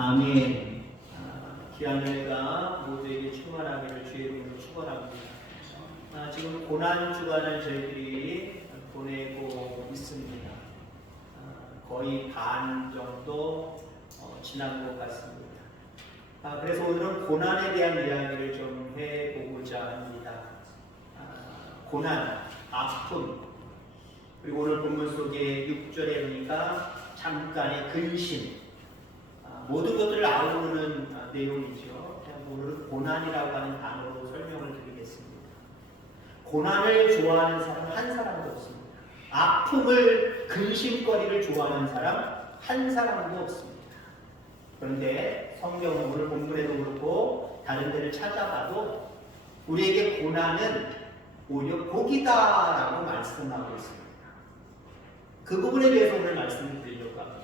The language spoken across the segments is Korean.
아멘. 귀한 예가 모두에게 충만하기를 주의 이름으로 축원합니다. 지금 고난 주간을 저희들이 보내고 있습니다. 거의 반 정도 지난 것 같습니다. 그래서 오늘은 고난에 대한 이야기를 좀 해보고자 합니다. 고난, 아픔, 그리고 오늘 본문 속에 6절에 보니까 잠깐의 근심, 모든 것들을 아우르는 내용이죠. 오늘은 고난이라고 하는 단어로 설명을 드리겠습니다. 고난을 좋아하는 사람 한 사람도 없습니다. 아픔을, 근심거리를 좋아하는 사람 한 사람도 없습니다. 그런데 성경은 오늘 본문에도 그렇고 다른 데를 찾아봐도 우리에게 고난은 오히려 복이다라고 말씀하고 있습니다. 그 부분에 대해서 오늘 말씀을 드리려고 합니다.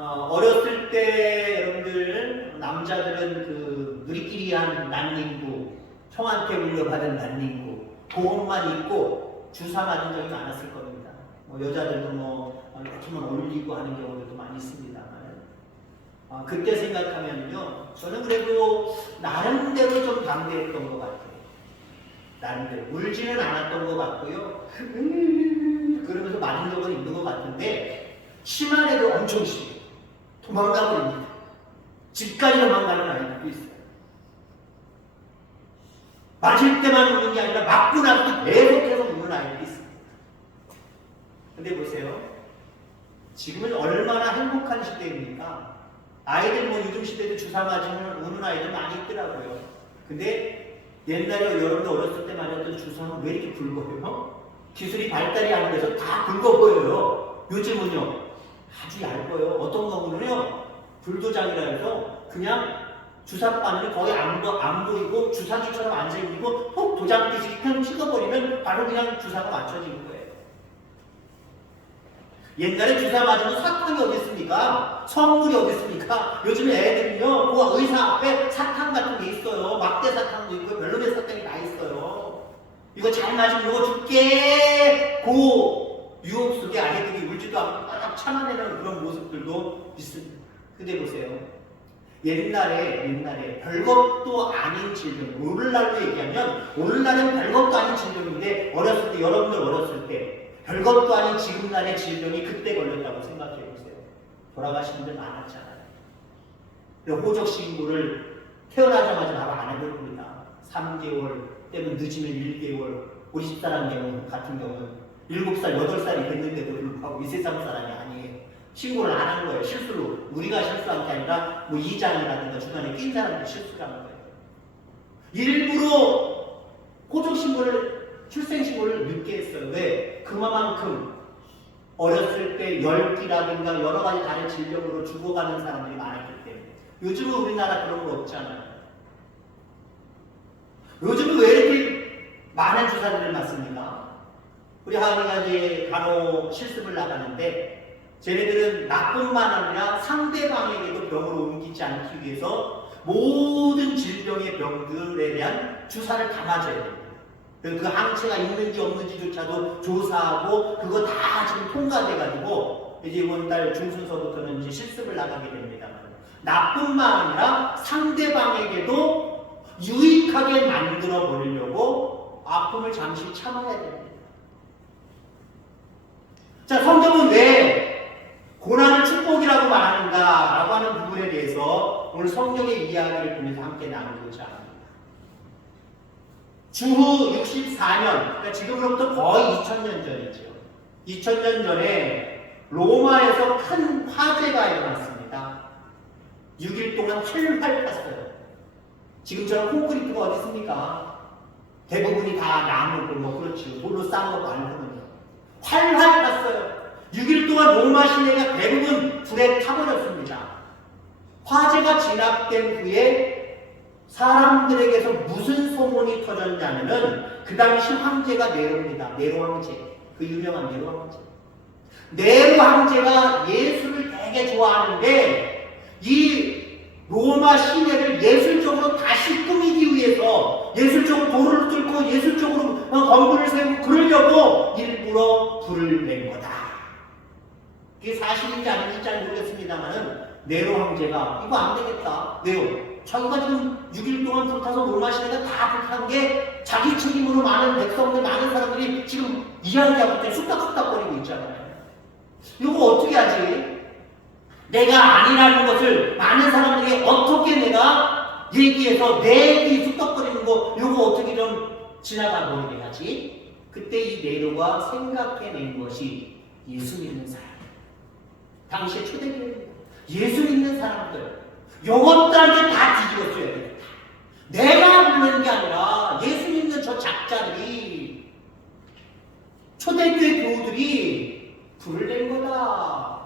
어렸을 때 여러분들 남자들은 그 누리끼리한 난닝구, 형한테 물려받은 난닝구 그것만 입고 주사 맞은 적이 많았을 겁니다. 여자들도 이렇게만 올리고 하는 경우들도 많이 있습니다만 그때 생각하면요, 저는 그래도 나름대로 좀 담대했던 것 같아요. 나름대로 울지는 않았던 것 같고요. 그러면서 맞은 적은 있는 것 같은데 심한 애도 엄청 심해요. 도망가버립니다. 집까지 도망가는 아이들도 있어요. 맞을 때만 우는 게 아니라 맞고 나서 계속해서 우는 아이들이 있습니다. 근데 보세요. 지금은 얼마나 행복한 시대입니까? 아이들 요즘 시대도 주사 맞으면 우는 아이들 많이 있더라고요. 근데 옛날에 여러분들 어렸을 때 맞았던 주사는 왜 이렇게 굵어요? 기술이 발달이 안 돼서 다 굵어 보여요. 요즘은요 아주 얇아요. 어떤 거는요 불도장이라 해서 그냥 주사바늘이 거의 안 보이고 주사기처럼 앉아있고 꼭 도장기식이 그냥 찍어버리면 바로 그냥 주사가 맞춰지는 거예요. 옛날에 주사 맞으면 사탕이 어디 있습니까? 선물이 어디 있습니까? 요즘 애들은요 그 의사 앞에 사탕 같은 게 있어요. 막대 사탕도 있고 별로의 사탕이 다 있어요. 이거 잘 마시면 이거 줄게 고 유혹 속에 아이들이 울지도 않고 막 참아내는 그런 모습들도 있습니다. 근데 보세요. 옛날에 별것도 아닌 질병, 오늘날로 얘기하면 오늘날은 별것도 아닌 질병인데 어렸을 때, 여러분들 어렸을 때 별것도 아닌 지금날의 질병이 그때 걸렸다고 생각해보세요. 돌아가신 분들 많았잖아요. 호적 신고를 태어나자마자 바로 안 해볼 겁니다. 3개월 때문에 늦으면 1개월, 우리 집사람 경우 같은 경우는 7살, 8살이 됐는데도 불구하고 이 세상 사람이 아니에요. 신고를 안 한 거예요. 실수로. 우리가 실수한 게 아니라 이장이라든가 주변에 낀 사람들이 실수를 한 거예요. 일부러 호적신고를, 출생신고를 늦게 했어요. 왜? 그만큼 어렸을 때 열기라든가 여러 가지 다른 질병으로 죽어가는 사람들이 많았기 때문에. 요즘은 우리나라 그런 거 없잖아요. 요즘은 왜 이렇게 많은 주사들을 맞습니까? 우리 하은이가 이제 간호 실습을 나가는데 쟤네들은 나뿐만 아니라 상대방에게도 병을 옮기지 않기 위해서 모든 질병의 병들에 대한 주사를 다 맞아야 됩니다. 그 항체가 있는지 없는지조차도 조사하고 그거 다 지금 통과돼가지고 이제 이번 달 중순서부터는 이제 실습을 나가게 됩니다. 나뿐만 아니라 상대방에게도 유익하게 만들어 버리려고 아픔을 잠시 참아야 됩니다. 자, 성경은 왜 고난을 축복이라고 말하는가라고 하는 부분에 대해서 오늘 성경의 이야기를 보면서 함께 나누고자 합니다. 주후 64년, 그러니까 지금으로부터 거의 2000년 전이죠. 2000년 전에 로마에서 큰 화재가 일어났습니다. 6일 동안 활활 탔어요. 지금처럼 콘크리트가 어디 있습니까? 대부분이 다 나무고 그렇죠. 돌로 쌓은 거 말고는요. 활활 탔어요. 6일 동안 로마 시내가 대부분 불에 타버렸습니다. 화재가 진압된 후에 사람들에게서 무슨 소문이 터졌냐면은 그 당시 황제가 네로입니다. 네로 황제. 그 유명한 네로 황제. 네로 황제가 예술을 되게 좋아하는데 이 로마 시내를 예술적으로 다시 꾸미기 위해서 예술적으로 도로를 뚫고 예술적으로 건물을 세우고 그러려고 일부러 불을 낸 거다. 그게 사실인지 아닌지 잘 모르겠습니다만은 네로 황제가 이거 안 되겠다. 왜요? 자기가 지금 6일 동안 불타서 로마 시대가 다 불탄 게 자기 책임으로 많은 백성들, 많은 사람들이 지금 이야기하고 있잖아요. 쑥닥쑥닥거리고 있잖아요. 이거 어떻게 하지? 내가 아니라는 것을 많은 사람들에게 어떻게 내가 얘기해서 내 귀 쑥닥거리는 거 이거 어떻게 좀 지나가 버리게 하지? 그때 이 네로가 생각해낸 것이 예수 믿는 사람. 당시의 초대교회 예수 믿는 사람들 요것들한테 다 뒤집어줘야 되겠다. 내가 부르는 게 아니라 예수 믿는 저 작자들이 초대교회 교우들이 불을 낸 거다.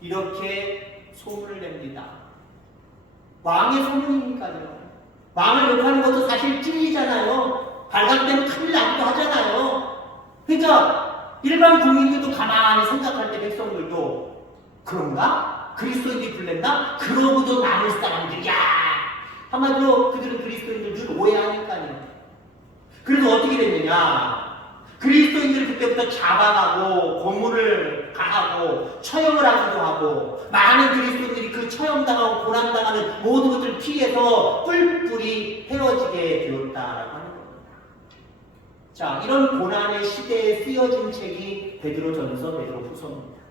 이렇게 소문을 냅니다. 왕의 소문이니까요. 왕을 욕하는 것도 사실 찔리잖아요. 발각되면 큰일 나기도 하잖아요. 그러니까 일반 국민들도 가만히 생각할 때 백성들도 그런가? 그리스도인들이 불냈나? 그러고도 남을 사람들이 야! 한마디로 그들은 그리스도인들 줄 오해하니까요. 그래서 어떻게 됐느냐? 그리스도인들을 그때부터 잡아가고 고문을 가하고 처형을 하기도 하고 많은 그리스도인들이 그 처형당하고 고난당하는 모든 것들을 피해서 뿔뿔이 헤어지게 되었다라고 하는 겁니다. 자, 이런 고난의 시대에 쓰여진 책이 베드로전서, 베드로후서입니다.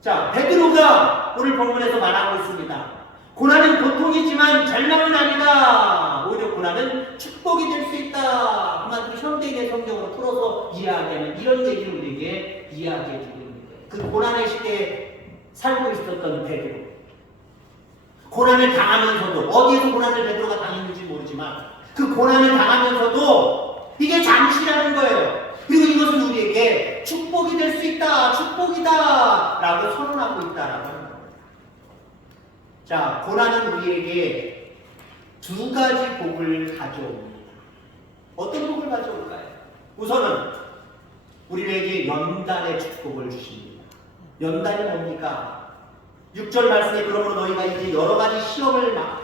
자, 베드로가 오늘 본문에서 말하고 있습니다. 고난은 고통이지만 절망은 아니다. 오히려 고난은 축복이 될 수 있다. 한마디로 현대인의 성경으로 풀어서 이야기하는 이런 얘기를 우리에게 이야기해 주고 있는 거예요. 그 고난의 시대에 살고 있었던 베드로. 고난을 당하면서도 어디에서 고난을 베드로가 당했는지 모르지만 그 고난을 당하면서도 이게 잠시라는 거예요. 그리고 이것은 우리에게 축복이 될 수 있다. 축복이다. 라고 선언하고 있다라고 합니다. 자, 고난은 우리에게 두 가지 복을 가져옵니다. 어떤 복을 가져올까요? 우선은 우리에게 연단의 축복을 주십니다. 연단이 뭡니까? 6절 말씀에 그러므로 너희가 이제 여러 가지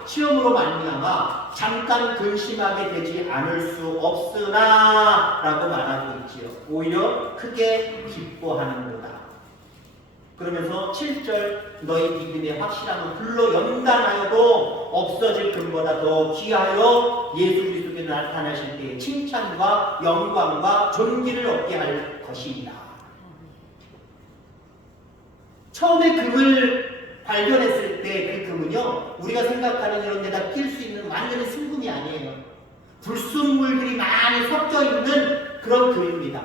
시험으로 말미암아 잠깐 근심하게 되지 않을 수 없으나 라고 말하고 있지요. 오히려 크게 기뻐하는도다. 그러면서 7절 너희 믿음의 확실함은 불로 연단하여도 없어질 금보다 더 귀하여 예수 그리스도께 나타나실 때의 칭찬과 영광과 존귀를 얻게 할 것이다. 처음에 금을 발견했을 때 그 금은요, 우리가 생각하는 이런 데다 낄 수 있는 완전히 순금이 아니에요. 불순물들이 많이 섞여 있는 그런 금입니다.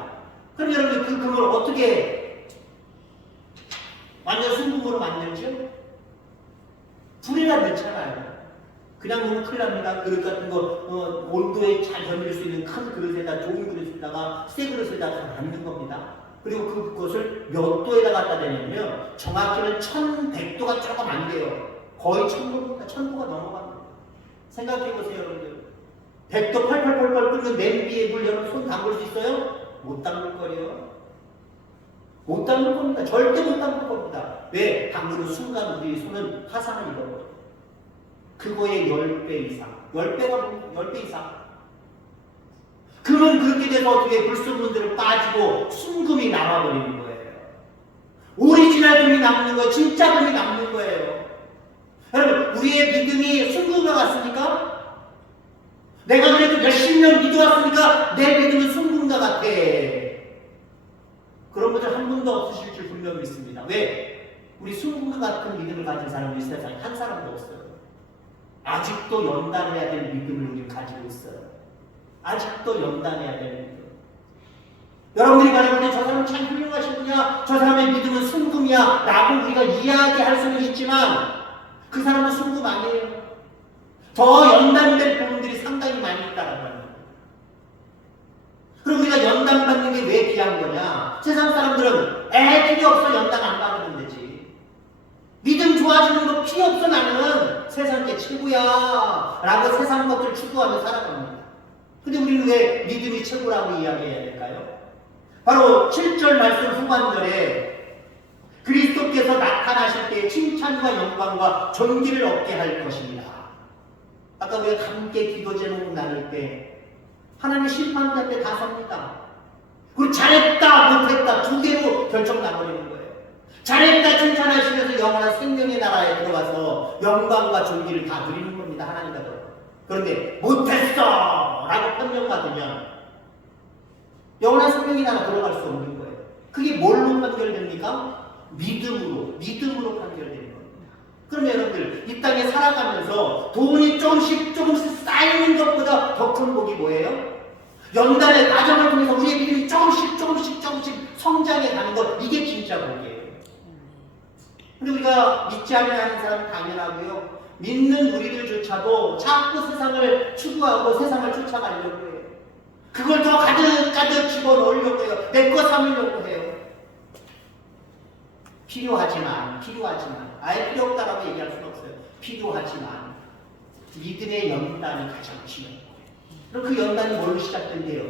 그럼 여러분 그 금을 어떻게 완전 순금으로 만들죠? 불에다 넣잖아요. 그냥 넣으면 큰일 납니다. 그릇 같은 거 온도에 잘 견딜 수 있는 큰 그릇에다, 좋은 그릇에다가 새 그릇에다가 담는 겁니다. 그리고 그것을 몇 도에다 갖다 대냐면 정확히는 1100도가 조금 안 돼요. 거의 1000도니까 1000도가 넘어갑니다. 생각해보세요, 여러분들. 100도 펄펄펄펄 끓는 냄비에 물 여러분 손 담글 수 있어요? 못 담글 거예요. 못 담글 겁니다. 절대 못 담글 겁니다. 왜? 담그는 순간 우리 손은 화상을 입어버려요. 그거의 10배 이상. 10배가 10배 이상. 금은 그렇게 돼서 어떻게 불순물들을 빠지고 순금이 남아버리는 거예요. 오리지널 금이 남는 거예요. 진짜 금이 남는 거예요. 여러분, 우리의 믿음이 순금과 같습니까? 내가 그래도 몇십 년 믿어왔으니까 내 믿음은 순금과 같아. 그런 분들 한 분도 없으실 줄 분명히 믿습니다. 왜? 우리 순금과 같은 믿음을 가진 사람이 이 세상에 한 사람도 없어요. 아직도 연단해야 될 믿음을 우리는 가지고 있어요. 아직도 연단해야 되는 믿음. 여러분들이 말할 때 저 사람 참 훌륭하신 분이야, 저 사람의 믿음은 순금이야 라고 우리가 이야기할 수는 있지만 그 사람은 순금 아니에요. 더 연단될 부분들이 상당히 많이 있다라고 하는 거예요. 그럼 우리가 연단받는 게 왜 귀한 거냐? 세상 사람들은 필요 없어, 연단 안 받으면 되지. 믿음 좋아지는 거 필요 없어, 나는 세상 게 최고야 라고 세상 것들 추구하며 살아갑니다. 근데 우리는 왜 믿음이 최고라고 이야기해야 될까요? 바로 7절 말씀 후반절에 그리스도께서 나타나실 때의 칭찬과 영광과 존귀를 얻게 할 것입니다. 아까 우리가 함께 기도 제목 나눌 때 하나님 심판대 앞에 다 섭니다. 그리고 잘했다 못했다 두 개로 결정 나버리는 거예요. 잘했다 칭찬하시면 영원한 생명의 나라에 들어가서 영광과 존귀를 다 누리는 겁니다. 하나님과 더불어. 그런데 못했어! 라고 판명받으면 영원한 생명의 나라 들어갈 수 없는 거예요. 그게 뭘로 판결됩니까? 믿음으로 판결되는 겁니다. 그러면 여러분들 이 땅에 살아가면서 돈이 조금씩 쌓이는 것보다 더 큰 복이 뭐예요? 연단의 과정을 통해서 우리의 믿음이 조금씩 성장해 가는 것, 이게 진짜 복이에요. 근데 우리가 믿지 않는 사람은 당연하고요. 믿는 우리들조차도 자꾸 세상을 추구하고 세상을 쫓아가려고 해요. 그걸 더 가득 집어넣으려고 해요. 내 거 삼으려고 해요. 필요하지만 아예 필요 없다라고 얘기할 수는 없어요. 필요하지만 믿음의 연단이 가장 중요해요. 그럼 그 연단이 뭘로 시작된대요?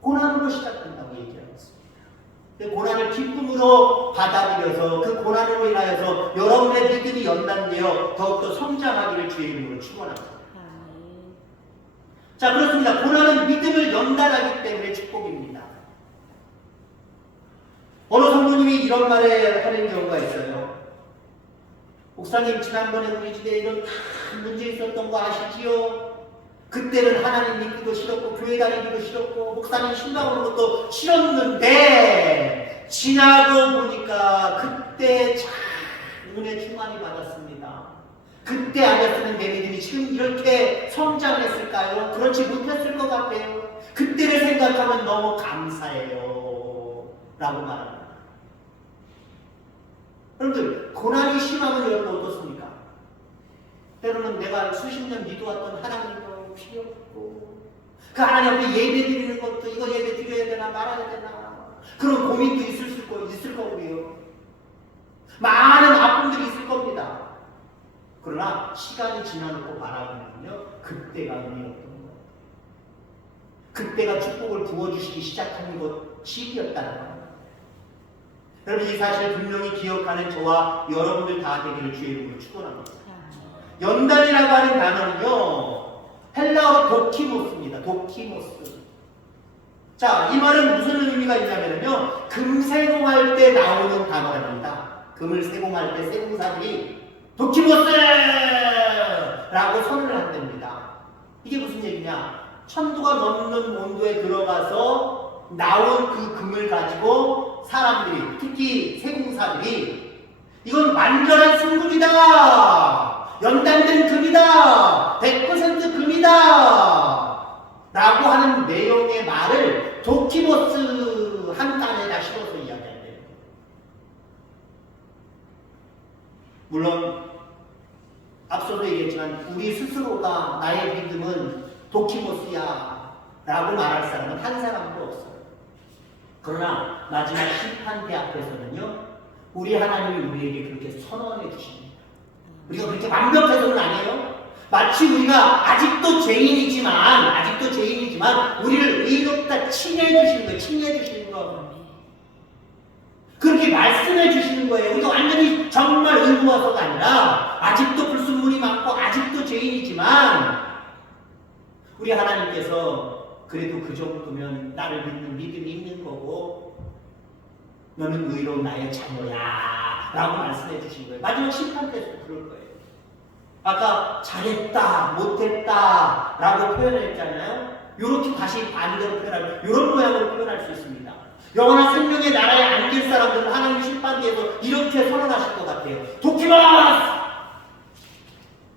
고난으로 시작된다고 얘기하고 있습니다. 고난을 기쁨으로 받아들여서 그 고난으로 인하여서 여러분의 믿음이 연단되어 더욱더 성장하기를 주의 이름으로 축원합니다. 자, 그렇습니다. 고난은 믿음을 연단하기 때문에 축복입니다. 어느 성도님이 이런 말을 하는 경우가 있어요. 목사님, 지난번에 우리 집에 이런 다 문제 있었던 거 아시지요? 그때는 하나님 믿기도 싫었고 교회 다니기도 싫었고 목사님 신방 오는 것도 싫었는데 지나고 보니까 그때 참 은혜 충만히 받았습니다. 그때 아니었으면 내 믿음이 지금 이렇게 성장했을까요? 그렇지 못했을 것 같아요. 그때를 생각하면 너무 감사해요 라고 말합니다. 여러분들, 고난이 심하면 여러분 어떻습니까? 때로는 내가 수십 년 믿어왔던 하나님도 필요 없고 그 하나님 앞에 예배 드리는 것도 이거 예배 드려야 되나 말아야 되나 그런 고민도 있을 거고요. 많은 아픔들이 있을 겁니다. 그러나 시간이 지나놓고 바라보면요, 그때가 은혜였던 거예요. 그때가 축복을 부어주시기 시작하는 것 시기였다는 거예요. 여러분, 이 사실을 분명히 기억하는 저와 여러분들 다 되기를 주의 이름으로 축원합니다. 연단이라고 하는 단어는요, 헬라어로 도키모스입니다. 도키모스. 자, 이 말은 무슨 의미가 있냐면요, 금세공할 때 나오는 단어랍니다. 금을 세공할 때 세공사들이 도키모스라고 선언을 한답니다. 이게 무슨 얘기냐? 천도가 넘는 온도에 들어가서 나온 그 금을 가지고 사람들이, 특히 세공사들이 이건 완전한 순금이다, 연단된 금이다, 100% 금이다 라고 하는 내용의 말을 도키모스 한 단에다 실어서 이야기한대요. 물론 앞서도 얘기했지만 우리 스스로가 나의 믿음은 도키모스야 라고 말할 사람은 한 사람도 없어요. 그러나 마지막 심판대 앞에서는요, 우리 하나님이 우리에게 그렇게 선언해 주십니다. 우리가 그렇게 완벽해서는 아니에요. 마치 우리가 아직도 죄인이지만 우리를 의롭다 칭해 주시는 거예요. 그렇게 말씀해 주시는 거예요. 우리가 완전히 정말 의로워서가 아니라 아직도 불순물이 많고 아직도 죄인이지만 우리 하나님께서 그래도 그 정도면 나를 믿는 믿음이 있는 거고 너는 의로운 나의 자녀야 라고 말씀해 주신 거예요. 마지막 심판 때도 그럴 거예요. 아까 잘했다, 못했다 라고 표현했잖아요. 이렇게 다시 반대로 표현할, 이런 모양으로 표현할 수 있습니다. 영원한 생명의 나라에 안길 사람들은 하나님 심판대에서 이렇게 선언하실 것 같아요. 도키마스!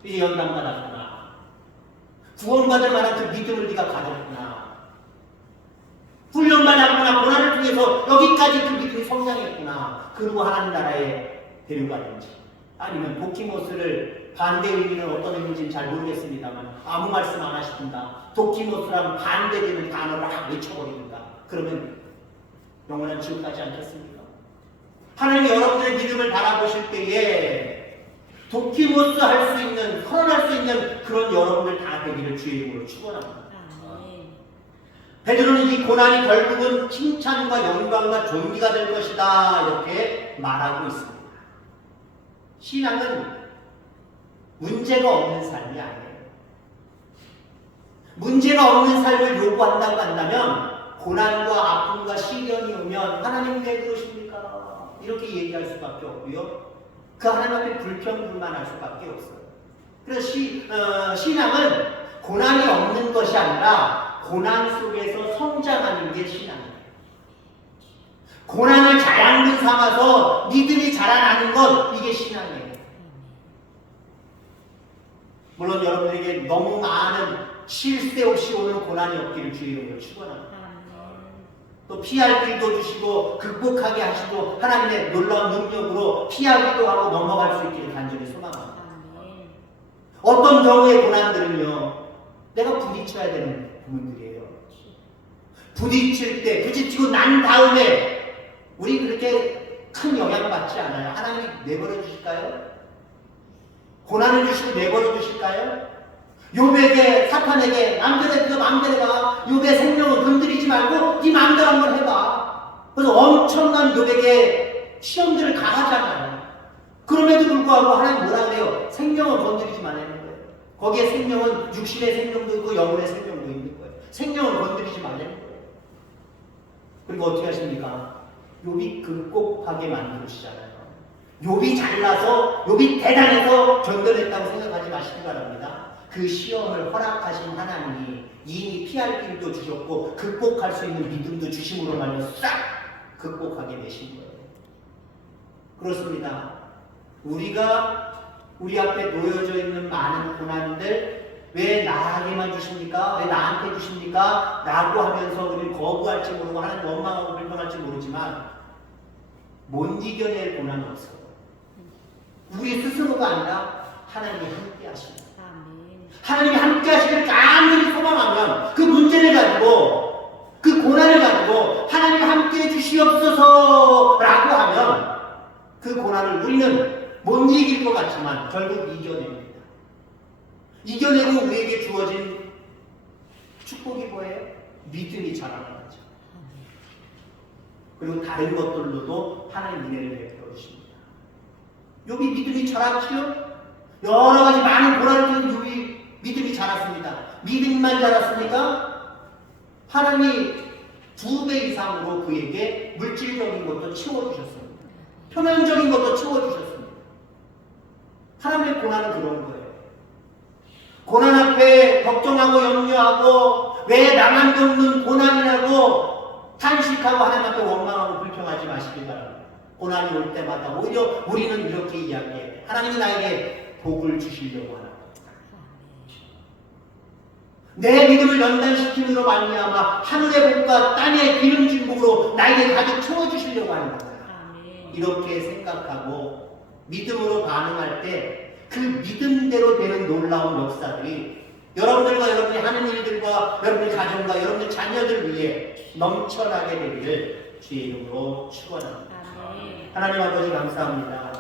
이제 연단받았구나. 구원받을 만한 그 믿음을 네가 가졌구나. 훈련받았구나. 고난을 통해서 여기까지 그 믿음이 성장했구나. 그리고 하나님 나라에 데려가든지 아니면 도키모스를 반대 의미는 어떤 의미인지는 잘 모르겠습니다만 아무 말씀 안 하시든가 도키모스라는 반대되는 단어를 막 외쳐버리든가 그러면 영원한 지옥 가지 않겠습니까? 하나님이 여러분의 믿음을 바라보실 때에 도키모스 할 수 있는, 선언할 수 있는 그런 여러분들 다 되기를 주의 이름으로 축원합니다. 베드로는 이 고난이 결국은 칭찬과 영광과 존귀가 될 것이다 이렇게 말하고 있습니다. 신앙은 문제가 없는 삶이 아니에요. 문제가 없는 삶을 요구한다고 한다면 고난과 아픔과 시련이 오면 하나님 왜 그러십니까? 이렇게 얘기할 수밖에 없고요. 그 하나님 앞에 불평불만할 수밖에 없어요. 그래서 신앙은 고난이 없는 것이 아니라 고난 속에서 성장하는 게 신앙이에요. 고난을 자양분 삼아서 믿음이 자라나는 것, 이게 신앙이에요. 물론 여러분에게 너무 많은 쉴 새 없이 오는 고난이 없기를 주의 이름으로 축원합니다. 또 피할 길도 주시고 극복하게 하시고 하나님의 놀라운 능력으로 피하기도 하고 넘어갈 수 있기를 간절히 소망합니다. 어떤 경우의 고난들은요, 내가 부딪혀야 되는 부분들이에요. 부딪힐 때, 부딪히고 난 다음에 우리 그렇게 큰 영향을 받지 않아요. 하나님이 내버려 주실까요? 고난을 주시고 내버려 주실까요? 욥에게, 사탄에게 마음대로 해봐. 욥의 생명을 건드리지 말고 네 마음대로 한번 해봐. 그래서 엄청난 욥에게 시험들을 가하잖아요. 그럼에도 불구하고 하나님 뭐라 그래요? 생명을 건드리지 말라는 거예요. 거기에 생명은 육신의 생명도 있고 영혼의 생명도 있는 거예요. 생명을 건드리지 말라는 거예요. 그리고 어떻게 하십니까? 욥이 극복하게 만들으시잖아요. 욥이 잘나서, 욥이 대단해서 견뎌냈다고 생각하지 마시기 바랍니다. 그 시험을 허락하신 하나님이 이미 피할 길도 주셨고 극복할 수 있는 믿음도 주심으로 말려 싹 극복하게 되신 거예요. 그렇습니다. 우리가 우리 앞에 놓여져 있는 많은 고난들 왜 나에게만 주십니까? 왜 나한테 주십니까? 라고 하면서 우리는 거부할지 모르고 하나님 원망하고 불평할지 모르지만 못 이겨낼 고난은 없어요. 우리 스스로가 아니라 하나님이 함께 하십니다. 하나님이 함께 하시기를 간절히 소망하면 그 문제를 가지고 그 고난을 가지고 하나님이 함께 해주시옵소서 라고 하면 그 고난을 우리는 못 이길 것 같지만 결국 이겨냅니다. 이겨내고 우리에게 주어진 축복이 뭐예요? 믿음이 자라는 거죠. 그리고 다른 것들로도 하나님 은혜를 베풀어 주십니다. 욥이 믿음이 자랐지요? 여러 가지 많은 고난을 통해 욥이 믿음이 자랐습니다. 믿음만 자랐습니까? 하나님이 2배 이상으로 그에게 물질적인 것도 채워주셨습니다. 표면적인 것도 채워주셨습니다. 하나님의 고난은 그런 거예요. 고난 앞에 걱정하고 염려하고 왜 나만 겪는 고난이라고 탄식하고 하나님 앞에 원망하고 불평하지 마시길 바랍니다. 고난이 올 때마다 오히려 우리는 이렇게 이야기해요. 하나님이 나에게 복을 주시려고 하나. 내 믿음을 연단시킴으로 말미암아 하늘의 복과 땅의 기름진 복으로 나에게 가득 채워주시려고 하는 거예요. 이렇게 생각하고 믿음으로 반응할 때 그 믿음대로 되는 놀라운 역사들이 여러분들과 여러분이 하는 일들과 여러분의 가정과 여러분의 자녀들 위해 넘쳐나게 되기를 주의 이름으로 축원합니다. 하나님 아버지 감사합니다.